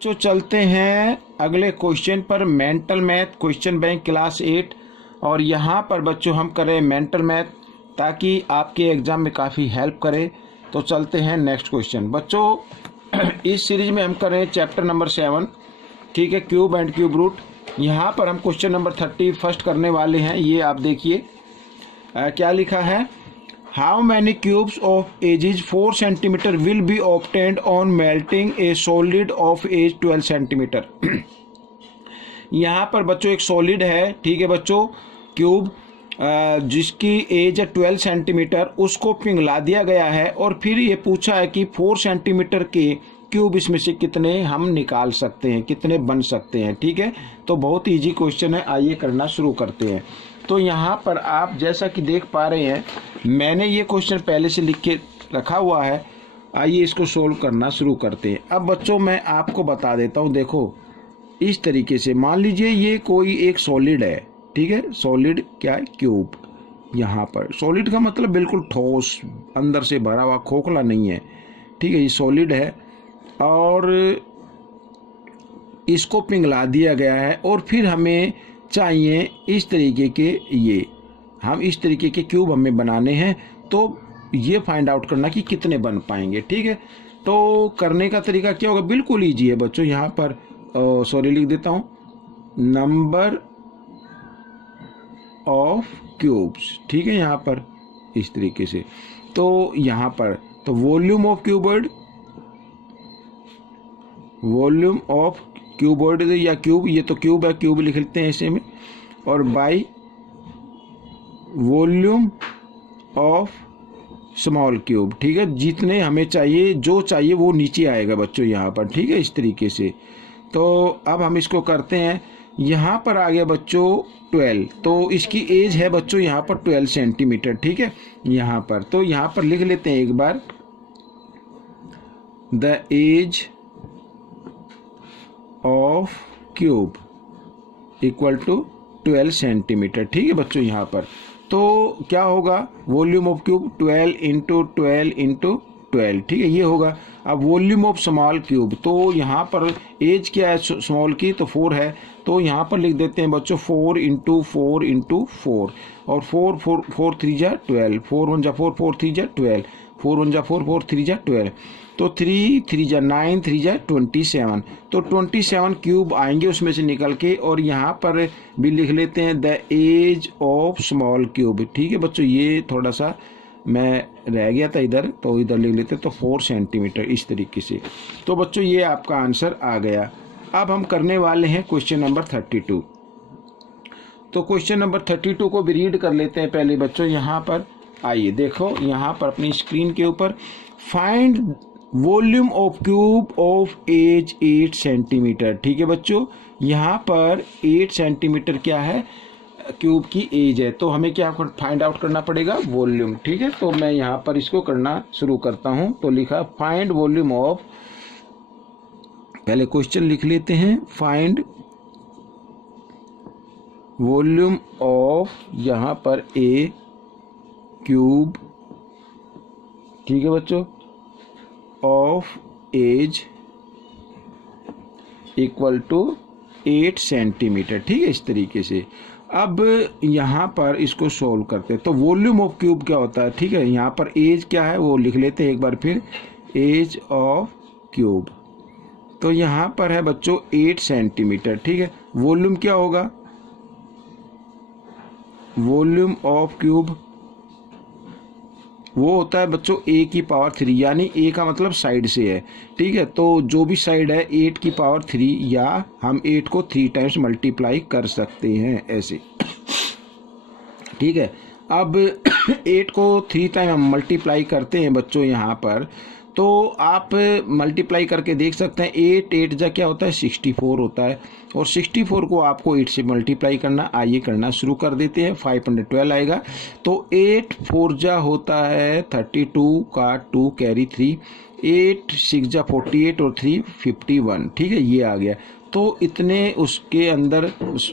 बच्चों चलते हैं अगले क्वेश्चन पर। Mental math question bank class 8। और यहाँ पर बच्चों हम करें मेंटल मैथ ताकि आपके एग्ज़ाम में काफ़ी हेल्प करे। तो चलते हैं नेक्स्ट क्वेश्चन बच्चों। इस सीरीज में हम करें चैप्टर नंबर 7, ठीक है, क्यूब एंड क्यूब रूट। यहाँ पर हम क्वेश्चन नंबर 31 करने वाले हैं। ये आप देखिए क्या लिखा है। How many cubes of edges 4 centimetre will be obtained on melting a solid of edge 12 centimetre. यहाँ पर बच्चों एक सॉलिड है, ठीक है बच्चों, क्यूब जिसकी एज है 12 सेंटीमीटर, उसको पिघला दिया गया है और फिर ये पूछा है कि 4 सेंटीमीटर के क्यूब इसमें से कितने हम निकाल सकते हैं, कितने बन सकते हैं। ठीक है, तो बहुत इजी क्वेश्चन है, आइए करना शुरू करते हैं। तो यहाँ पर आप जैसा कि देख पा रहे हैं, मैंने ये क्वेश्चन पहले से लिख के रखा हुआ है। आइए इसको सोल्व करना शुरू करते हैं। अब बच्चों मैं आपको बता देता हूँ, देखो इस तरीके से मान लीजिए ये कोई एक सॉलिड है, ठीक है, सॉलिड क्या है, क्यूब। यहाँ पर सॉलिड का मतलब बिल्कुल ठोस, अंदर से भरा हुआ, खोखला नहीं है, ठीक है, ये सॉलिड है और इसको पिघला दिया गया है और फिर हमें चाहिए इस तरीके के, ये हम इस तरीके के क्यूब हमें बनाने हैं। तो ये फाइंड आउट करना कि कितने बन पाएंगे। ठीक है, तो करने का तरीका क्या होगा, बिल्कुल ईजी है बच्चों। यहाँ पर सॉरी लिख देता हूँ, नंबर ऑफ क्यूब्स, ठीक है, यहाँ पर इस तरीके से। तो यहाँ पर तो volume of cuboid, volume of cuboid या क्यूब, ये तो क्यूब है, क्यूब लिख लेते हैं ऐसे में, और by volume of small cube. ठीक है, जितने हमें चाहिए, जो चाहिए वो नीचे आएगा बच्चों यहाँ पर। ठीक है, इस तरीके से। तो अब हम इसको करते हैं। यहाँ पर आ गया बच्चों 12, तो इसकी एज है बच्चों यहाँ पर 12 सेंटीमीटर। ठीक है, यहाँ पर तो यहाँ पर लिख लेते हैं एक बार, the edge of cube equal to 12 centimetre. ठीक है बच्चों, यहाँ पर तो क्या होगा, volume of cube 12 into 12 into 12, ठीक है, ये होगा। अब वॉल्यूम ऑफ स्मॉल क्यूब, तो यहाँ पर एज क्या है स्मॉल की, तो 4 है, तो यहाँ पर लिख देते हैं बच्चों 4 इंटू 4 इंटू 4, और 4 3 जा 12, 4 1 जा 4, 4 3 जा 12, 4 1 जा 4, 4 3 जा 12, तो 3 3 जा 9, 3 जा 27, तो 27 क्यूब आएंगे उसमें से निकल के। और यहाँ पर भी लिख लेते हैं the edge of small cube. ठीक है बच्चों, ये थोड़ा सा मैं रह गया था इधर, तो इधर लिख लेते हैं, तो 4 सेंटीमीटर इस तरीके से। तो बच्चों ये आपका आंसर आ गया। अब हम करने वाले हैं क्वेश्चन नंबर 32। तो क्वेश्चन नंबर 32 को भी रीड कर लेते हैं पहले बच्चों। यहाँ पर आइए देखो, यहाँ पर अपनी स्क्रीन के ऊपर, find volume of cube of edge 8 centimetre. ठीक है बच्चों, यहाँ पर 8 सेंटीमीटर क्या है, क्यूब की एज है, तो हमें क्या फाइंड आउट करना पड़ेगा, वॉल्यूम। ठीक है, तो मैं यहाँ पर इसको करना शुरू करता हूँ। तो लिखा फाइंड वॉल्यूम ऑफ, पहले क्वेश्चन लिख लेते हैं, फाइंड वॉल्यूम ऑफ यहाँ पर ए क्यूब, ठीक है बच्चों, of edge equal to 8 centimetre. ठीक है, इस तरीके से। अब यहाँ पर इसको सोल्व करते हैं। तो वॉल्यूम ऑफ क्यूब क्या होता है, ठीक है, यहाँ पर एज क्या है वो लिख लेते हैं एक बार फिर, एज ऑफ क्यूब, तो यहाँ पर है बच्चों 8 सेंटीमीटर। ठीक है, वॉल्यूम क्या होगा, वॉल्यूम ऑफ क्यूब वो होता है बच्चों a की पावर 3, यानी a का मतलब साइड से है। ठीक है, तो जो भी साइड है 8 की पावर 3, या हम 8 को 3 टाइम्स मल्टीप्लाई कर सकते हैं ऐसे। ठीक है, अब 8 को 3 टाइम हम मल्टीप्लाई करते हैं बच्चों यहाँ पर, तो आप मल्टीप्लाई करके देख सकते हैं 8 8 जा क्या होता है, 64 होता है, और 64 को आपको 8 से मल्टीप्लाई करना। आइए करना शुरू कर देते हैं, 512 आएगा। तो 8 4 जा होता है 32 का 2 कैरी 3, 8 6 जा 48 और 3 51, ठीक है, ये आ गया। तो इतने उसके अंदर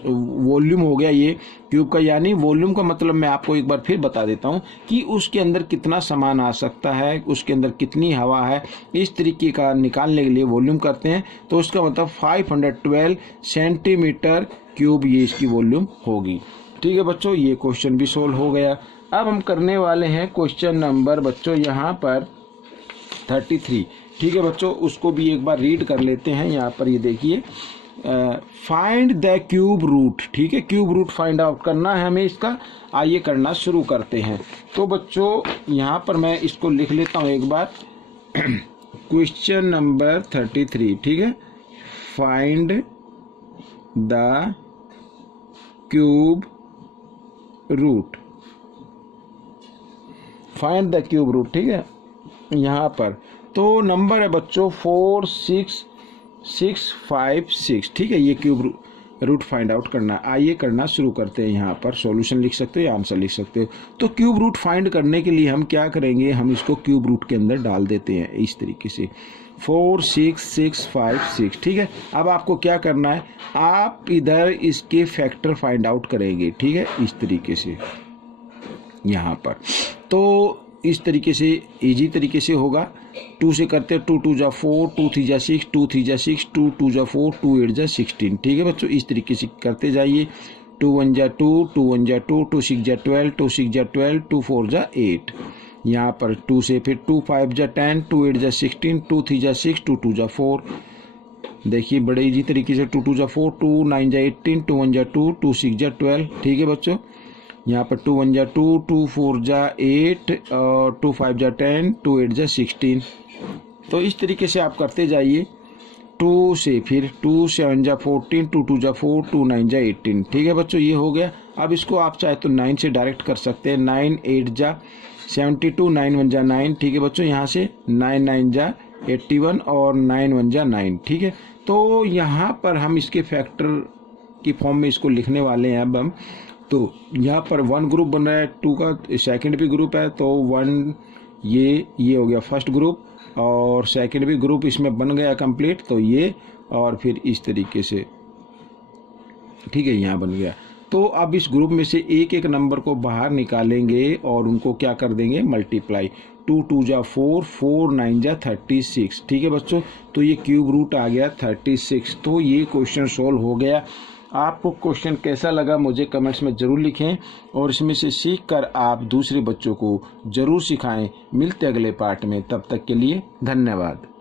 वॉल्यूम हो गया ये क्यूब का। यानी वॉल्यूम का मतलब मैं आपको एक बार फिर बता देता हूँ कि उसके अंदर कितना सामान आ सकता है, उसके अंदर कितनी हवा है, इस तरीके का निकालने के लिए वॉल्यूम करते हैं। तो उसका मतलब 512 सेंटीमीटर क्यूब ये इसकी वॉल्यूम होगी। ठीक है बच्चों, ये क्वेश्चन भी सोल्व हो गया। अब हम करने वाले हैं क्वेश्चन नंबर बच्चों यहाँ पर 33। ठीक है बच्चों, उसको भी एक बार रीड कर लेते हैं। यहाँ पर ये देखिए, फाइंड द क्यूब रूट। ठीक है, क्यूब रूट फाइंड आउट करना है हमें इसका। आइए करना शुरू करते हैं। तो बच्चों यहाँ पर मैं इसको लिख लेता हूँ एक बार। क्वेश्चन नंबर 33, ठीक है, find the cube root, find the cube root. ठीक है, यहाँ पर तो नंबर है बच्चों 46656। ठीक है, ये क्यूब रूट फाइंड आउट करना है। आइए करना शुरू करते हैं। यहाँ पर सॉल्यूशन लिख सकते हो या आंसर लिख सकते हो। तो क्यूब रूट फाइंड करने के लिए हम क्या करेंगे, हम इसको क्यूब रूट के अंदर डाल देते हैं इस तरीके से 46656। ठीक है, अब आपको क्या करना है, आप इधर इसके फैक्टर फाइंड आउट करेंगे। ठीक है, इस तरीके से यहाँ पर। तो इस तरीके से इजी तरीके से होगा। 2 से करते 2 2 जा 4, 2 3 जा 6, 2 3 जा 6, 2 2 जा 4, 2 8 जा 16। ठीक है बच्चों, इस तरीके से करते जाइए। 2 1 जा 2, 2 1 जा 2, 2 6 जा 12, 2 6 जा 12, 2 4 जा 8। यहाँ पर 2 से फिर 2 5 जा 10, 2 8 जा 16, 2 3 जा 6, 2 2 जा 4। देखिए बड़े इजी तरीके से 2 2 जा 4, 2 9 जा 18, 2 1 जा 2, 2 6 जा 12। ठीक है बच्चों, यहाँ पर 2 1 जा 2, 2 4 जा 8 और 2 5 जा 10, 2 8 जा 16। तो इस तरीके से आप करते जाइए। 2 से फिर 2 7 जा 14, 2 2 जा 4, 2 9 जा 18। ठीक है बच्चों, ये हो गया। अब इसको आप चाहे तो 9 से डायरेक्ट कर सकते हैं। 9 8 जा 72, 9 1 जा 9। ठीक है बच्चों, यहाँ से 9 9 जा 81 और 9 1 जा 9। ठीक है, तो यहाँ पर हम इसके फैक्टर की फॉर्म में इसको लिखने वाले हैं। अब हम तो यहाँ पर 1 ग्रुप बन रहा है, 2 का सेकंड भी ग्रुप है, तो 1 ये हो गया फर्स्ट ग्रुप और सेकंड भी ग्रुप इसमें बन गया कंप्लीट। तो ये और फिर इस तरीके से, ठीक है, यहाँ बन गया। तो अब इस ग्रुप में से एक एक नंबर को बाहर निकालेंगे और उनको क्या कर देंगे, मल्टीप्लाई। 2 2 जा 4, 4 9 जा 36। ठीक है बच्चों, तो ये क्यूब रूट आ गया 36। तो ये क्वेश्चन सोल्व हो गया। आपको क्वेश्चन कैसा लगा मुझे कमेंट्स में ज़रूर लिखें और इसमें से सीखकर आप दूसरे बच्चों को ज़रूर सिखाएं। मिलते अगले पार्ट में, तब तक के लिए धन्यवाद।